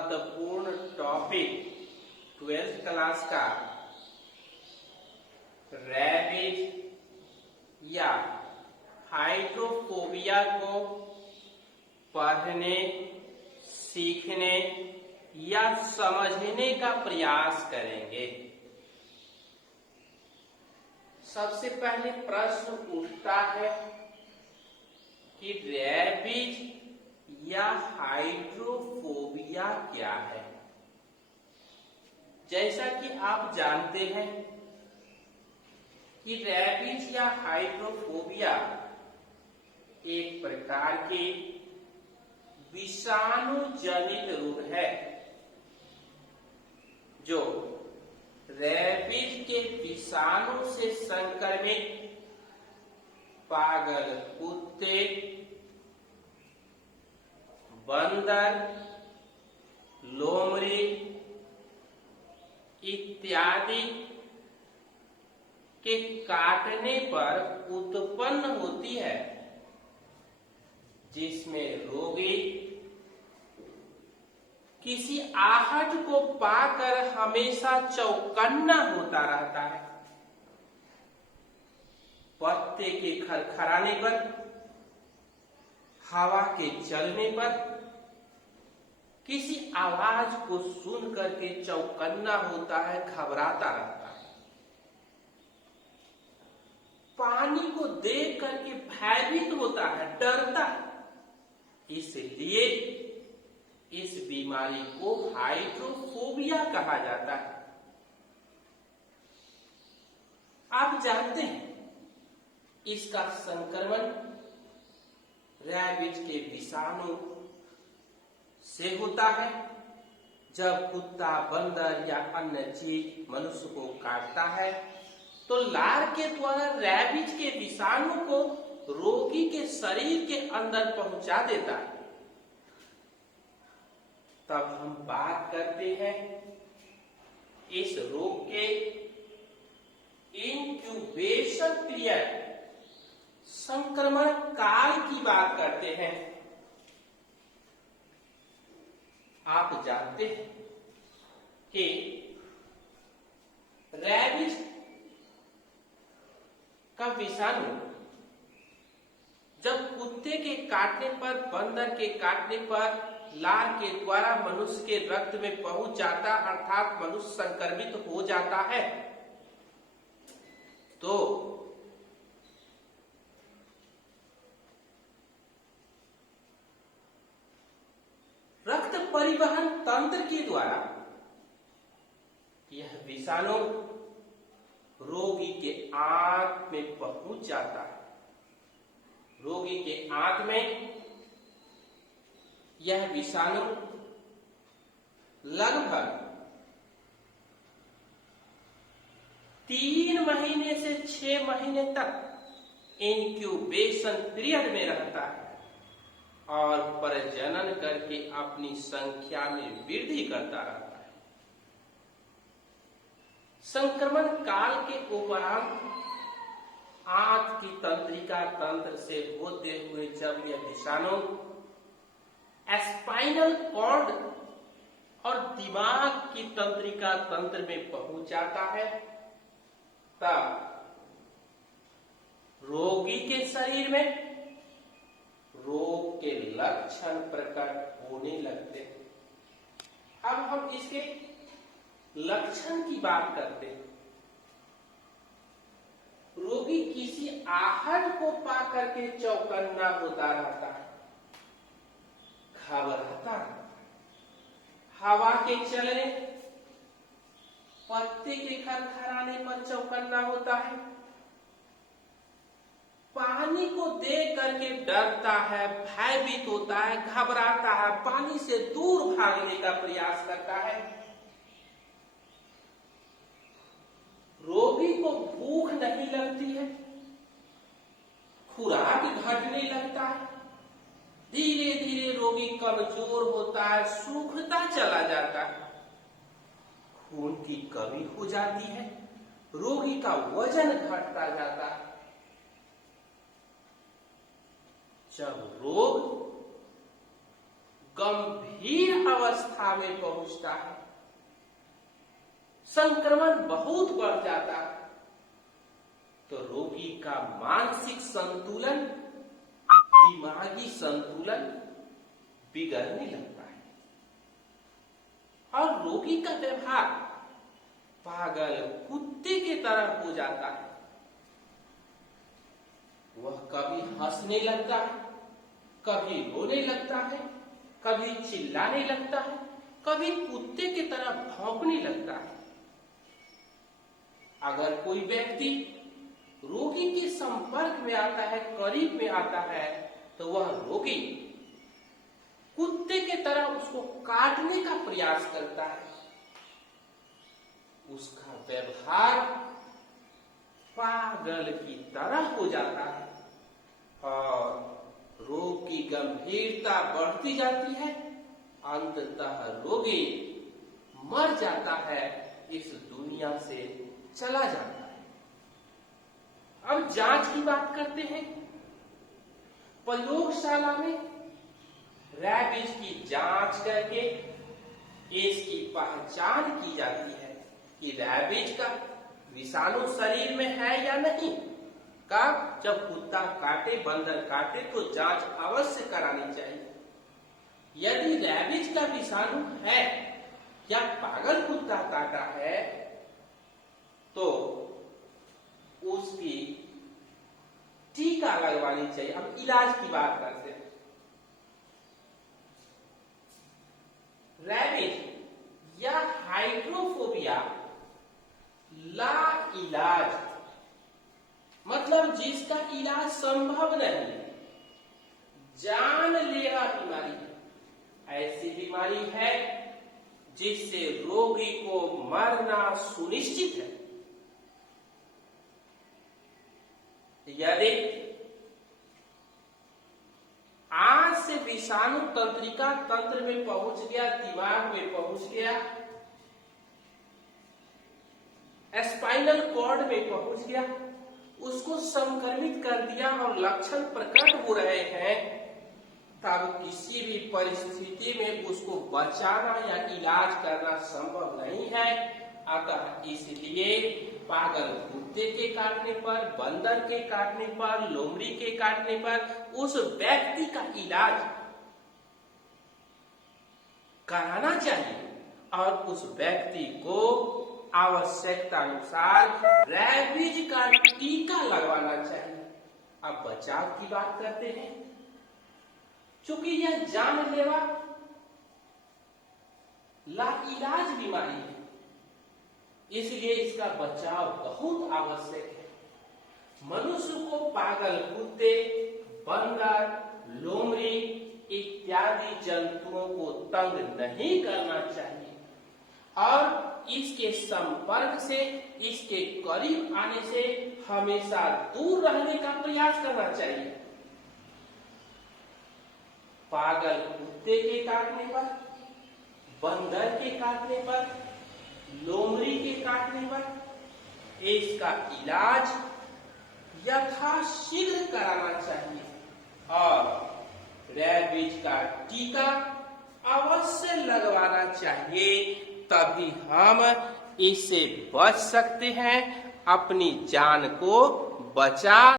महत्वपूर्ण topic 12th class का rabies या हाइड्रोफोबिया को पढ़ने, सीखने या समझने का प्रयास करेंगे। सबसे पहले प्रश्न उठता है कि रैबिज या हाइड्रोफोबिया क्या है। जैसा कि आप जानते हैं कि रैबिज या हाइड्रोफोबिया एक प्रकार के विषाणु जनित रोग है जो रैबिज के विषाणु से संक्रमित पागल कुत्ते, बंदर, लोमड़ी इत्यादि के काटने पर उत्पन्न होती है, जिसमें रोगी किसी आहट को पाकर हमेशा चौकन्ना होता रहता है। पत्ते के खरखराने पर, हवा के चलने पर, किसी आवाज को सुन करके चौकन्ना होता है, घबराता रहता है। पानी को देख करके भयभीत होता है, डरता है। इसलिए इस बीमारी को हाइड्रोफोबिया कहा जाता है। आप जानते हैं इसका संक्रमण रैबिज के विषाणु से होता है। जब कुत्ता, बंदर या अन्य जीव मनुष्य को काटता है तो लार के द्वारा रैबिज के विषाणु को रोगी के शरीर के अंदर पहुंचा देता है। तब हम बात करते हैं इस रोग के इंक्यूबेशन पीरियड, संक्रमण काल की बात करते हैं। आप जानते हैं कि रैबिज का विषाणु जब कुत्ते के काटने पर, बंदर के काटने पर लार के द्वारा मनुष्य के रक्त में पहुंच जाता, अर्थात मनुष्य संक्रमित हो जाता है, तो रक्त परिवहन तंत्र के द्वारा यह विषाणु रोगी के आंत में पहुंच जाता है। रोगी के आंत में यह विषाणु लगभग 3 महीने से 6 महीने तक इंक्यूबेशन पीरियड में रहता है और प्रजनन करके अपनी संख्या में वृद्धि करता रहता है। संक्रमण काल के उपरांत आंत की तंत्रिका तंत्र से होते हुए जब यह विषाणु स्पाइनल कॉर्ड और दिमाग की तंत्रिका तंत्र में पहुंच जाता है, तब रोगी के शरीर में रोग के लक्षण प्रकट होने लगते हैं। अब हम इसके लक्षण की बात करते हैं। रोगी किसी आहट को पाकर के चौकन्ना होता रहता है, घबराता है, हवा के चलने, पत्ते के खरखराने पर चौकन्ना होता है, पानी को देख करके डरता है, भयभीत होता है, घबराता है, पानी से दूर भागने का प्रयास करता है। रोगी को भूख नहीं लगती है, खुराक घटने लगता है, धीरे धीरे रोगी कमजोर होता है, सूखता चला जाता है, खून की कमी हो जाती है, रोगी का वजन घटता जाता है। जब रोग गंभीर अवस्था में पहुंचता है, संक्रमण बहुत बढ़ जाता है, तो रोगी का मानसिक संतुलन, दिमागी संतुलन बिगड़ने लगता है और रोगी का व्यवहार पागल कुत्ते की तरह हो जाता है। वह कभी हंसने लगता है, कभी रोने लगता है, कभी चिल्लाने लगता है, कभी कुत्ते की तरह भौंकने लगता है। अगर कोई व्यक्ति रोगी के संपर्क में आता है, करीब में आता है, तो वह रोगी कुत्ते की तरह उसको काटने का प्रयास करता है। उसका व्यवहार पागल की तरह हो जाता है और रोग की गंभीरता बढ़ती जाती है। अंततः रोगी मर जाता है, इस दुनिया से चला जाता है। अब जांच की बात करते हैं। प्रयोगशाला में रैबिज की जांच करके इसकी पहचान की जाती है कि रैबिज का विषाणु शरीर में है या नहीं। कब? जब कुत्ता काटे, बंदर काटे तो जांच अवश्य करानी चाहिए। यदि रैबिज का विषाणु है या पागल कुत्ता काटा है तो उसकी टीका लगवानी चाहिए। हम इलाज की बात करते हैं। रैबिज या हाइड्रोफोबिया ला इलाज, मतलब जिसका इलाज संभव नहीं, जानलेवा बीमारी है। ऐसी बीमारी है जिससे रोगी को मरना सुनिश्चित है। यदि आज से विषाणु तंत्रिका तंत्र में पहुंच गया, दिमाग में पहुंच गया, स्पाइनल कॉर्ड में पहुंच गया, उसको संक्रमित कर दिया और लक्षण प्रकट हो रहे हैं, तब किसी भी परिस्थिति में उसको बचाना या इलाज करना संभव नहीं है। अतः इसलिए पागल कुत्ते के काटने पर, बंदर के काटने पर, लोमड़ी के काटने पर उस व्यक्ति का इलाज कराना चाहिए और उस व्यक्ति को आवश्यकता अनुसार रैबिज का टीका लगवाना चाहिए। अब बचाव की बात करते हैं। चूंकि यह जानलेवा लाइलाज बीमारी है, इसलिए इसका बचाव बहुत आवश्यक है। मनुष्य को पागल कुत्ते, बंदर, लोमड़ी इत्यादि जंतुओं को तंग नहीं करना चाहिए और इसके संपर्क से, इसके करीब आने से हमेशा दूर रहने का प्रयास करना चाहिए। पागल कुत्ते के काटने पर, बंदर के काटने पर, लोमड़ी के काटने पर इसका इलाज यथाशीघ्र कराना चाहिए और रैबिज का टीका अवश्य लगवाना चाहिए। तभी हम इससे बच सकते हैं, अपनी जान को बचा